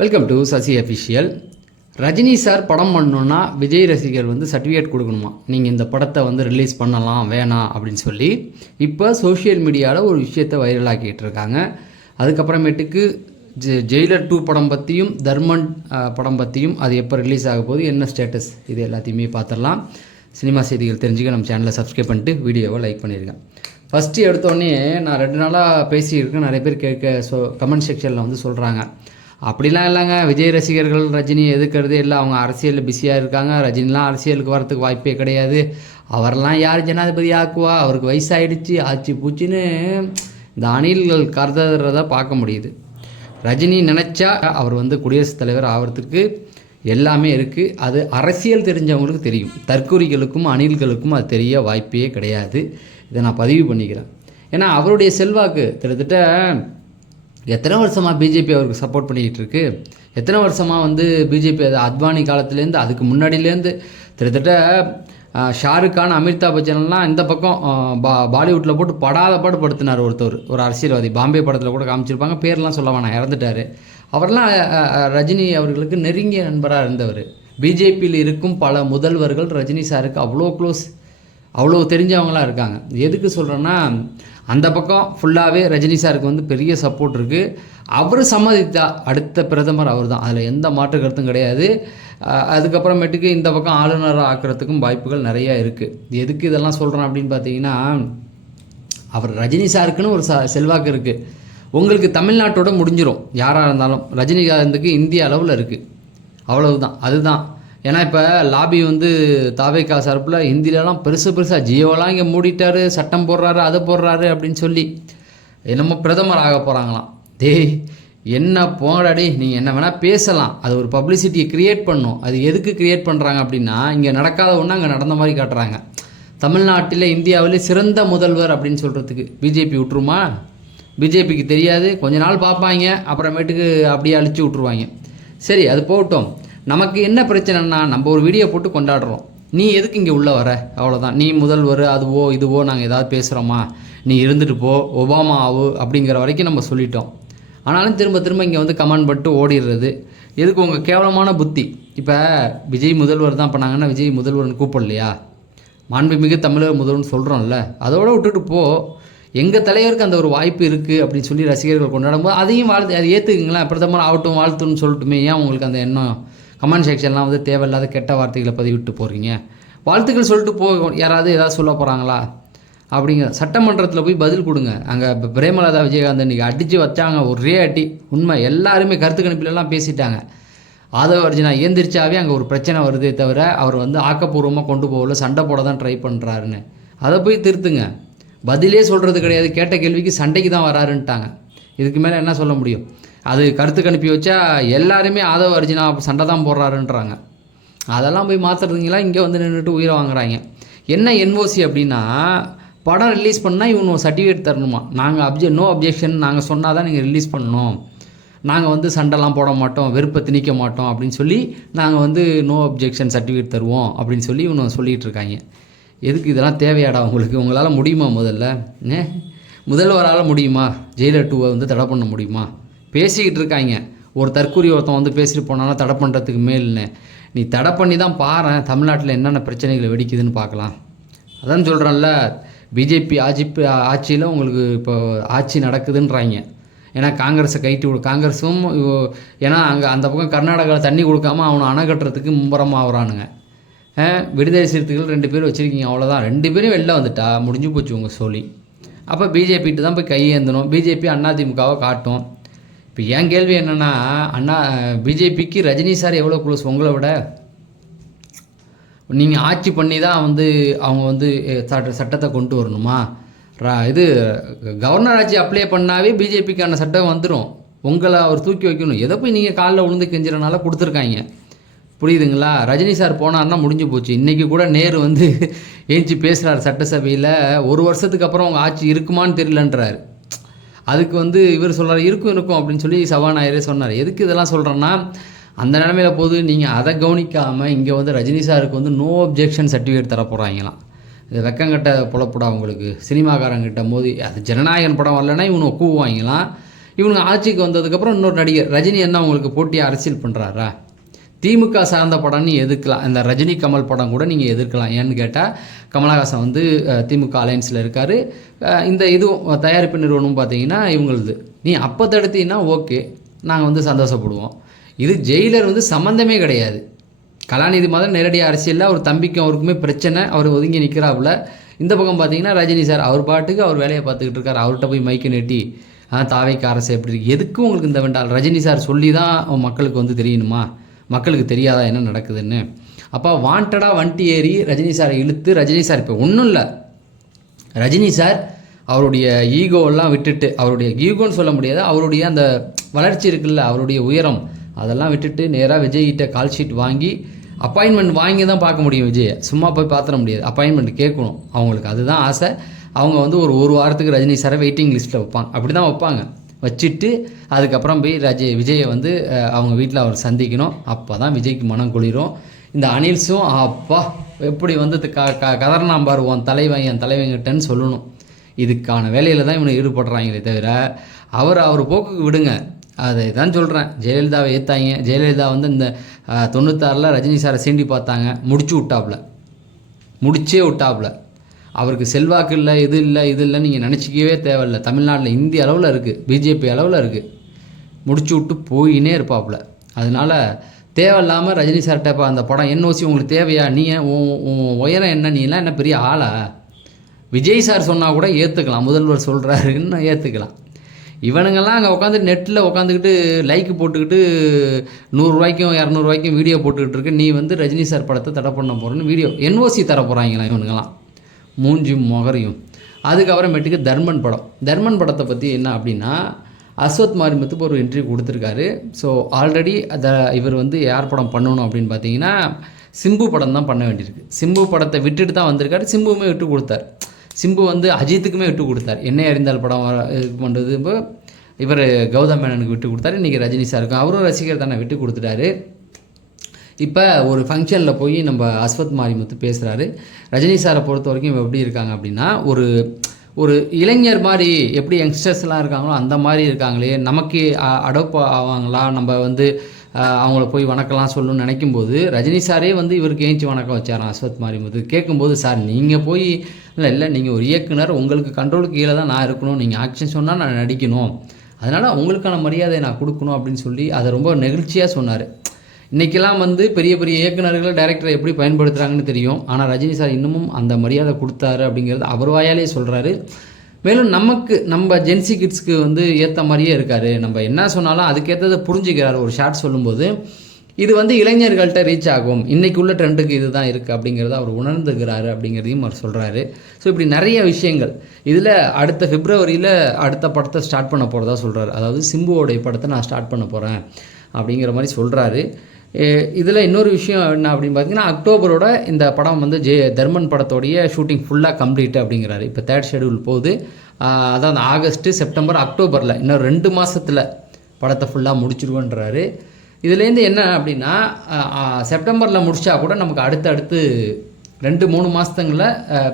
Welcome to Sasi official. Rajini sir படம் பண்ணணுன்னா விஜய் ரசிகர் சர்டிஃபிகேட் கொடுக்கணுமா, நீங்கள் இந்த படத்தை ரிலீஸ் பண்ணலாம் வேணாம் அப்படின்னு சொல்லி இப்போ சோஷியல் மீடியாவில் ஒரு விஷயத்தை வைரலாக்கிட்டு இருக்காங்க. அதுக்கப்புறமேட்டுக்கு ஜெயிலர் 2 படம் பற்றியும் தர்மன் படம் பற்றியும் அது எப்போ ரிலீஸ் ஆக போகுது, என்ன ஸ்டேட்டஸ், இது எல்லாத்தையுமே பார்த்துடலாம். சினிமா செய்திகள் தெரிஞ்சுக்க நம்ம சேனலை சப்ஸ்கிரைப் பண்ணிட்டு வீடியோவை லைக் பண்ணியிருக்கேன். ஃபஸ்ட்டு எடுத்தோடனே நான் 2 நாளாக பேசியிருக்கேன். நிறைய பேர் கமெண்ட் செக்ஷனில் சொல்கிறாங்க, அப்படிலாம் இல்லைங்க, விஜய் ரசிகர்கள் ரஜினி எதுக்கிறது இல்லை, அவங்க அரசியலில் பிஸியாக இருக்காங்க, ரஜினிலாம் அரசியலுக்கு வரத்துக்கு வாய்ப்பே கிடையாது, அவரெல்லாம் யார் ஜனாதிபதி ஆக்குவா, அவருக்கு வயசாகிடுச்சு ஆச்சு பூச்சின்னு இந்த அணில்கள் கருதுறதை பார்க்க முடியுது. ரஜினி நினச்சா அவர் குடியரசுத் தலைவர் ஆகிறதுக்கு எல்லாமே இருக்குது. அது அரசியல் தெரிஞ்சவங்களுக்கு தெரியும், தற்கொலைகளுக்கும் அணில்களுக்கும் அது தெரிய வாய்ப்பே கிடையாது. இதை நான் பதிவு பண்ணிக்கிறேன். ஏன்னா அவருடைய செல்வாக்கு கிட்டத்தட்ட எத்தனை வருஷமாக பிஜேபி அவருக்கு சப்போர்ட் பண்ணிக்கிட்டு இருக்கு, எத்தனை வருஷமாக பிஜேபி அது அத்வானி காலத்துலேருந்து அதுக்கு முன்னாடியிலேருந்து கிட்டத்தட்ட ஷாருக் கான், அமிதாப் பச்சன்லாம் இந்த பக்கம் பாலிவுட்டில் போட்டு படாத பாடு படுத்தினார் ஒரு அரசியல்வாதி. பாம்பே படத்தில் கூட காமிச்சிருப்பாங்க, பேர்லாம் சொல்ல வேணாம், இறந்துட்டார். அவரெல்லாம் ரஜினி அவர்களுக்கு நெருங்கிய நண்பராக இருந்தவர். பிஜேபியில் இருக்கும் பல முதல்வர்கள் ரஜினி சாருக்கு அவ்வளோ க்ளோஸ், அவ்வளோ தெரிஞ்சவங்களாம் இருக்காங்க. எதுக்கு சொல்கிறேன்னா, அந்த பக்கம் ஃபுல்லாகவே ரஜினி சாருக்கு பெரிய சப்போர்ட் இருக்குது. அவர் சம்மதித்தா அடுத்த பிரதமர் அவர் தான், அதில் எந்த மாற்று கருத்தும் கிடையாது. அதுக்கப்புறமேட்டுக்கு இந்த பக்கம் ஆளுநராக ஆக்கிறதுக்கும் வாய்ப்புகள் நிறையா இருக்குது. எதுக்கு இதெல்லாம் சொல்கிறேன் அப்படின்னு பார்த்தீங்கன்னா, அவர் ரஜினி சாருக்குன்னு ஒரு செல்வாக்கு இருக்குது. உங்களுக்கு தமிழ்நாட்டோட முடிஞ்சிடும் யாராக இருந்தாலும், ரஜினிகாந்துக்கு இந்திய அளவில் இருக்குது, அவ்வளவுதான். அதுதான். ஏன்னா இப்போ லாபி தாவேகா சார்பில் ஹிந்திலலாம் பெருசாக ஜியோலாம் இங்கே மூடிட்டாரு, சட்டம் போடுறாரு, அதை போடுறாரு அப்படின்னு சொல்லி என்னமோ பிரதமர் ஆக போகிறாங்களாம். டேய் என்ன போங்கடாடி, நீங்கள் என்ன வேணால் பேசலாம், அது ஒரு பப்ளிசிட்டியை க்ரியேட் பண்ணும். அது எதுக்கு க்ரியேட் பண்ணுறாங்க அப்படின்னா, இங்கே நடக்காத ஒன்று அங்கே நடந்த மாதிரி காட்டுறாங்க. தமிழ்நாட்டில் இந்தியாவிலே சிறந்த முதல்வர் அப்படின்னு சொல்கிறதுக்கு பிஜேபி விட்டுருமா? பிஜேபிக்கு தெரியாது, கொஞ்ச நாள் பார்ப்பாங்க, அப்புறமேட்டுக்கு அப்படியே அழிச்சு விட்ருவாங்க. சரி, அது போகட்டும். நமக்கு என்ன பிரச்சனைனா, நம்ம ஒரு வீடியோ போட்டு கொண்டாடுறோம், நீ எதுக்கு இங்கே உள்ளே வர, அவ்வளோதான். நீ முதல்வர் அதுவோ இதுவோ நாங்கள் ஏதாவது பேசுகிறோமா, நீ இருந்துட்டு போ, ஒபாமா ஆகு அப்படிங்கிற வரைக்கும் நம்ம சொல்லிட்டோம். ஆனாலும் திரும்ப இங்கே கமெண்ட் பண்ணிட்டு ஓடிடுறது எதுக்கு? உங்கள் கேவலமான புத்தி. இப்போ விஜய் முதல்வர் தான் பண்ணாங்கன்னா விஜய் முதல்வர்னு கூப்பிடலையா? மாண்புமிகு தமிழர் முதல்வர்னு சொல்கிறோம்ல, அதோட விட்டுட்டு போ. எங்கள் தலைவருக்கு அந்த ஒரு வாய்ப்பு இருக்குது அப்படின்னு சொல்லி ரசிகர்கள் கொண்டாடும் போது அதையும் அதை ஏற்றுக்குங்களேன். பிரதமர் ஆகட்டும், வாழ்த்துன்னு சொல்லட்டுமே. ஏன் உங்களுக்கு அந்த எண்ணம்? கமெண்ட் செக்ஷன்லாம் தேவையில்லாத கெட்ட வார்த்தைகளை பதிவிட்டு போகிறீங்க. வாழ்த்துக்கள் சொல்லிட்டு யாராவது ஏதாவது சொல்ல போகிறாங்களா அப்படிங்கிற சட்டமன்றத்தில் போய் பதில் கொடுங்க. அங்கே பிரேமலதா விஜயகாந்த் இன்றைக்கி அடித்து வச்சாங்க, ஒரே அடி. உண்மை, எல்லாருமே கருத்து கணிப்பிலெல்லாம் பேசிட்டாங்க. ஆதவ அர்ஜுனா ஏந்திரிச்சாவே அங்கே ஒரு பிரச்சனை வருதே தவிர அவர் ஆக்கப்பூர்வமாக கொண்டு போகல, சண்டை போட தான் ட்ரை பண்ணுறாருன்னு. அதை போய் திருத்துங்க. பதிலே சொல்கிறது கிடையாது, கேட்ட கேள்விக்கு சண்டைக்கு தான் வராருன்ட்டாங்க. இதுக்கு மேலே என்ன சொல்ல முடியும்? அது கருத்து கணிப்பி வச்சா எல்லாருமே ஆதவ அர்ஜுனா சண்டை தான் போடுறாருன்றாங்க. அதெல்லாம் போய் மாற்றுறதுங்களா இங்கே நின்றுட்டு உயிரை வாங்குறாங்க. என்ன என்ஓசி அப்படின்னா, படம் ரிலீஸ் பண்ணால் இவங்க சர்டிஃபிகேட் தரணுமா? நாங்கள் நோ அப்ஜெக்ஷன் நாங்கள் சொன்னால் தான் நீங்கள் ரிலீஸ் பண்ணணும், நாங்கள் சண்டைலாம் போட மாட்டோம், வெறுப்பை திணிக்க மாட்டோம் அப்படின்னு சொல்லி நாங்கள் நோ அப்ஜெக்ஷன் சர்டிஃபிகேட் தருவோம் அப்படின்னு சொல்லி இவங்க சொல்லிகிட்டு இருக்காங்க. எதுக்கு இதெல்லாம் தேவையாடா உங்களுக்கு? உங்களால் முடியுமா? முதல்வரால் முடியுமா ஜெயிலர் 2 தடை பண்ண முடியுமா? பேசிக்கிட்டு இருக்காங்க. ஒரு தற்கூரி ஒருத்தன் பேசிட்டு போனாலும் தடை பண்ணுறதுக்கு மேல்னு. நீ தடை பண்ணி தான் பாரு, தமிழ்நாட்டில் என்னென்ன பிரச்சனைகளை வெடிக்குதுன்னு பார்க்கலாம். அதான் சொல்கிறேன்ல, பிஜேபி ஆட்சியில் உங்களுக்கு இப்போ ஆட்சி நடக்குதுன்றாங்க. ஏன்னா காங்கிரஸை காங்கிரஸும் ஏன்னா அங்கே அந்த பக்கம் கர்நாடகாவில் தண்ணி கொடுக்காமல் அவனை அணை கட்டுறதுக்கு மும்பரமாக ஆகிறானுங்க. விடுதலை சிறுத்தைகள் 2 பேர் வச்சுருக்கீங்க, அவ்வளோதான். 2 பேரும் வெளில வந்துட்டா முடிஞ்சு போச்சு உங்கள் சொல்லி. அப்போ பிஜேபிட்டு தான் போய் கையேந்தணும். பிஜேபி அதிமுகவை காட்டும். இப்போ என் கேள்வி என்னென்னா, பிஜேபிக்கு ரஜினி சார் எவ்வளோ க்ளோஸ் உங்களை விட? நீங்கள் ஆட்சி பண்ணி தான் அவங்க சட்டத்தை கொண்டு வரணுமா? இது கவர்னர் ஆட்சி அப்ளை பண்ணாவே பிஜேபிக்கான சட்டம் வந்துடும். உங்களை அவர் தூக்கி வைக்கணும். எதை போய் நீங்கள் காலில் விழுந்து கெஞ்சுறனால கொடுத்துருக்காங்க. புரியுதுங்களா? ரஜினி சார் போனார்னா முடிஞ்சு போச்சு. இன்றைக்கி கூட நேரு ஏஞ்சி பேசுகிறார் சட்டசபையில், 1 வருஷத்துக்கு அப்புறம் அவங்க ஆட்சி இருக்குமான்னு தெரியலன்றார். அதுக்கு இவர் சொல்கிறார் இருக்கும் அப்படின்னு சொல்லி சபாநாயகரே சொன்னார். எதுக்கு இதெல்லாம் சொல்கிறேன்னா, அந்த நிலமையில் போது நீங்கள் அதை கவனிக்காமல் இங்கே ரஜினி சாருக்கு நோ அப்ஜெக்ஷன் சர்டிஃபிகேட் தர போகிறாங்களாம். இது வெக்கங்கட்ட புலப்படா உங்களுக்கு சினிமாக்காரங்கிட்ட மோதி. அது ஜனநாயகன் படம் வரலன்னா இவனை கூவாங்களாம். இவங்க ஆட்சிக்கு வந்ததுக்கப்புறம் இன்னொரு நடிகர் ரஜினி என்ன உங்களுக்கு போட்டியாக அரசியல் பண்ணுறாரா? திமுக சார்ந்த படம்னு எதிர்க்கலாம். இந்த ரஜினி கமல் படம் கூட நீங்கள் எதிர்க்கலாம். ஏன்னு கேட்டால் கமலஹாசன் வந்து திமுக அலையன்ஸில் இருக்கார். இந்த இதுவும் தயாரிப்பு நிறுவனம் பார்த்தீங்கன்னா இவங்களுது. நீ அப்போ தடுத்தீங்கன்னா ஓகே, நாங்கள் வந்து சந்தோஷப்படுவோம். இது ஜெயிலர் வந்து சம்மந்தமே கிடையாது. கலாநிதி மாதிரி நேரடி அரசியலில் அவர் தம்பிக்கும் அவருக்குமே பிரச்சனை, அவர் ஒதுங்கி நிற்கிறாப்புல. இந்த பக்கம் பார்த்தீங்கன்னா ரஜினி சார் அவர் பாட்டுக்கு அவர் வேலையை பார்த்துக்கிட்டு இருக்கார். அவர்கிட்ட போய் மைக்கு நெட்டி தாவைக்கு அரசு எப்படி இருக்குது, எதுக்கும் உங்களுக்கு இந்த வேண்டாம். ரஜினி சார் சொல்லி தான் மக்களுக்கு வந்து தெரியணுமா? மக்களுக்கு தெரியாதா என்ன நடக்குதுன்னு? அப்போ வாண்டடாக வண்டி ஏறி ரஜினி சாரை இழுத்து, ரஜினி சார் இப்போ ஒன்றும் இல்லை, ரஜினி சார் அவருடைய ஈகோவெல்லாம் விட்டுட்டு, அவருடைய ஈகோன்னு சொல்ல முடியாது, அவருடைய அந்த வளர்ச்சி இருக்குல்ல, அவருடைய உயரம், அதெல்லாம் விட்டுட்டு நேராக விஜய்கிட்ட கால் ஷீட் வாங்கி அப்பாயின்மெண்ட் வாங்கி தான் பார்க்க முடியும். விஜய் சும்மா போய் பார்த்துட முடியாது, அப்பாயின்மெண்ட் கேட்கணும். அவங்களுக்கு அதுதான் ஆசை. அவங்க வந்து ஒரு வாரத்துக்கு ரஜினி சாரை வெயிட்டிங் லிஸ்ட்டில் வைப்பாங்க. அப்படி தான் வைப்பாங்க. வச்சுட்டு அதுக்கப்புறம் போய் விஜயை வந்து அவங்க வீட்டில் அவர் சந்திக்கணும். அப்போ தான் விஜய்க்கு மனம் குளிரும். இந்த அனில்ஸும் அப்பா எப்படி வந்து கதறனாம் பாரு உன் தலைவன் என் தலைவங்கிட்டன்னு சொல்லணும். இதுக்கான வேலையில் தான் இவனை ஈடுபடுறாங்களே தவிர அவர் போக்குக்கு விடுங்க. அதை தான் சொல்கிறேன். ஜெயலலிதாவை ஏற்றாங்க. ஜெயலலிதா வந்து இந்த 96 ரஜினி சாரை சீண்டி பார்த்தாங்க, முடிச்சே விட்டாப்புல. அவருக்கு செல்வாக்கு இல்லை, இது இல்லை நீங்கள் நினச்சிக்கவே தேவையில்லை. தமிழ்நாட்டில் இந்திய அளவில் இருக்குது, பிஜேபி அளவில் இருக்குது. முடிச்சு விட்டு போயினே இருப்பாப்புல. அதனால் தேவையில்லாமல் ரஜினி சார்கிட்ட அந்த படம் என்ஓசி உங்களுக்கு தேவையா? நீ உயரம் என்ன, நீ எல்லாம் என்ன பெரிய ஆளா? விஜய் சார் சொன்னால் கூட ஏற்றுக்கலாம், முதல்வர் சொல்கிறாருன்னு ஏற்றுக்கலாம். இவனுங்கெல்லாம் அங்கே உட்காந்து நெட்டில் உட்காந்துக்கிட்டு லைக் போட்டுக்கிட்டு 100 ரூபாய்க்கும் 200 ரூபாய்க்கும் வீடியோ போட்டுக்கிட்டு இருக்கு. நீ வந்து ரஜினி சார் படத்தை தடை பண்ண போகிறேன்னு வீடியோ என்ஓசி தர போகிறாங்களா இவனுங்கெல்லாம்? மூஞ்சும் முகரையும். அதுக்கப்புறமேட்டுக்கு தர்மன் படத்தை பற்றி என்ன அப்படின்னா, அஸ்வத் மாரிமுத்து ஒரு இன்டர்வியூ கொடுத்துருக்காரு. ஸோ ஆல்ரெடி இவர் வந்து யார் படம் பண்ணணும் அப்படின்னு பார்த்தீங்கன்னா சிம்பு படம் தான் பண்ண வேண்டியிருக்கு. சிம்பு படத்தை விட்டுட்டு தான் வந்திருக்காரு. சிம்புவுமே விட்டு கொடுத்தார். சிம்பு வந்து அஜித்துக்குமே விட்டு கொடுத்தார். என்னை அறிந்தால் படம் இது பண்ணுறது இப்போ இவர் கௌதம் மேனனுக்கு விட்டு கொடுத்தாரு. இன்றைக்கி ரஜினி சாருக்கும் அவரும் ரசிகர் தானே விட்டு கொடுத்துட்டாரு. இப்போ ஒரு ஃபங்க்ஷனில் போய் நம்ம அஸ்வத் மாரிமுத்து பேசுகிறாரு. ரஜினி சாரை பொறுத்த வரைக்கும் இவங்க எப்படி இருக்காங்க அப்படின்னா, ஒரு இளைஞர் மாதிரி எப்படி யங்ஸ்டர்ஸ்லாம் இருக்காங்களோ அந்த மாதிரி இருக்காங்களே, நமக்கு அடோப் ஆவாங்களா, நம்ம வந்து அவங்கள போய் வணக்கலாம் சொல்லணும்னு நினைக்கும்போது ரஜினி சாரே வந்து இவருக்கு ஏஞ்சி வணக்கம் வச்சாராம் அஸ்வத் மாரிமுத்து. கேட்கும்போது சார் நீங்கள் போய் இல்லை நீங்கள் ஒரு இயக்குனர், உங்களுக்கு கண்ட்ரோலுக்கு கீழே தான் நான் இருக்கணும், நீங்கள் ஆக்ஷன் சொன்னால் நான் நடிக்கணும், அதனால் உங்களுக்கான மரியாதையை நான் கொடுக்கணும் அப்படின்னு சொல்லி அதை ரொம்ப நெகிழ்ச்சியாக சொன்னார். இன்றைக்கெல்லாம் வந்து பெரிய பெரிய இயக்குநர்களை டைரக்டரை எப்படி பயன்படுத்துகிறாங்கன்னு தெரியும். ஆனால் ரஜினி சார் இன்னமும் அந்த மரியாதை கொடுத்தாரு அப்படிங்கிறது அவர் வாயாலே சொல்கிறாரு. மேலும் நம்ம ஜென்சி கிட்ஸ்க்கு வந்து ஏற்ற மாதிரியே இருக்கார். நம்ம என்ன சொன்னாலும் அதுக்கேற்றதை புரிஞ்சுக்கிறார். ஒரு ஷார்ட் சொல்லும்போது இது வந்து இளைஞர்கள்ட்ட ரீச் ஆகும், இன்றைக்கி உள்ள ட்ரெண்டுக்கு இது தான் இருக்குது அப்படிங்கிறத அவர் உணர்ந்துக்கிறாரு அப்படிங்கிறதையும் அவர் சொல்கிறாரு. ஸோ இப்படி நிறைய விஷயங்கள். இதில் அடுத்த பிப்ரவரியில் அடுத்த படத்தை ஸ்டார்ட் பண்ண போகிறதா சொல்கிறாரு. அதாவது சிம்புவோடைய படத்தை நான் ஸ்டார்ட் பண்ண போகிறேன் அப்படிங்கிற மாதிரி சொல்கிறாரு. இதில் இன்னொரு விஷயம் என்ன அப்படின்னு பார்த்தீங்கன்னா, அக்டோபரோட இந்த படம் வந்து தர்மன் படத்தோடைய ஷூட்டிங் ஃபுல்லாக கம்ப்ளீட் அப்படிங்கிறாரு. இப்போ 3rd ஷெடியூல் போகுது. அதாவது ஆகஸ்ட்டு, செப்டம்பர், அக்டோபரில் இன்னும் 2 மாதத்தில் படத்தை ஃபுல்லாக முடிச்சிருவோன்றாரு. இதுலேருந்து என்ன அப்படின்னா, செப்டம்பரில் முடித்தா கூட நமக்கு அடுத்தடுத்து 2-3 மாதங்களில்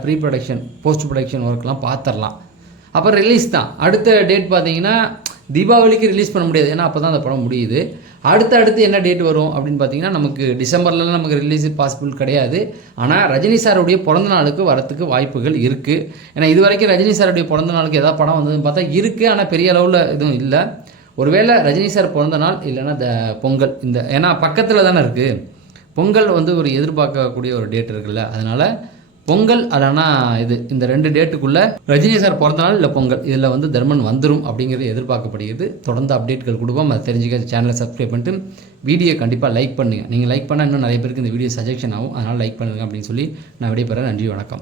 ப்ரீ ப்ரொடக்ஷன், போஸ்ட் ப்ரொடக்ஷன் ஒர்க்லாம் பார்த்துடலாம். அப்புறம் ரிலீஸ் தான். அடுத்த டேட் பார்த்தீங்கன்னா தீபாவளிக்கு ரிலீஸ் பண்ண முடியாது, ஏன்னா அப்போ தான் அந்த படம் முடியுது. அடுத்து என்ன டேட் வரும் அப்படின்னு பார்த்தீங்கன்னா, நமக்கு டிசம்பர்லலாம் நமக்கு ரிலீஸ் பாசிபிள் கிடையாது. ஆனால் ரஜினி சாருடைய பிறந்த நாளுக்கு வரத்துக்கு வாய்ப்புகள் இருக்குது. ஏன்னா இது வரைக்கும் ரஜினி சாருடைய பிறந்த நாளுக்கு எதாவது படம் வந்ததுன்னு பார்த்தா இருக்குது, ஆனால் பெரிய அளவில் எதுவும் இல்லை. ஒருவேளை ரஜினி சார் பிறந்த நாள் இல்லைன்னா பொங்கல், ஏன்னா பக்கத்தில் தானே இருக்குது. பொங்கல் வந்து ஒரு எதிர்பார்க்கக்கூடிய ஒரு டேட் இருக்குல்ல, அதனால் பொங்கல் இல்லைனா இந்த 2 டேட்டுக்குள்ளே ரஜினி சார் பிறந்த நாள் இல்லை பொங்கல், இதில் வந்து தர்மன் வந்துடும் அப்படிங்கிறது எதிர்பார்க்கப்படுகிறது. தொடர்ந்து அப்டேட்கள் கொடுப்போம். அதை தெரிஞ்சுக்க சேனலை சப்ஸ்கிரைப் பண்ணிட்டு வீடியோ கண்டிப்பாக லைக் பண்ணுங்கள். நீங்கள் லைக் பண்ணால் இன்னும் நிறைய பேருக்கு இந்த வீடியோ சஜெக்ஷன் ஆகும். அதனால் லைக் பண்ணுங்கள் அப்படின்னு சொல்லி நான் விடைபெறேன். நன்றி, வணக்கம்.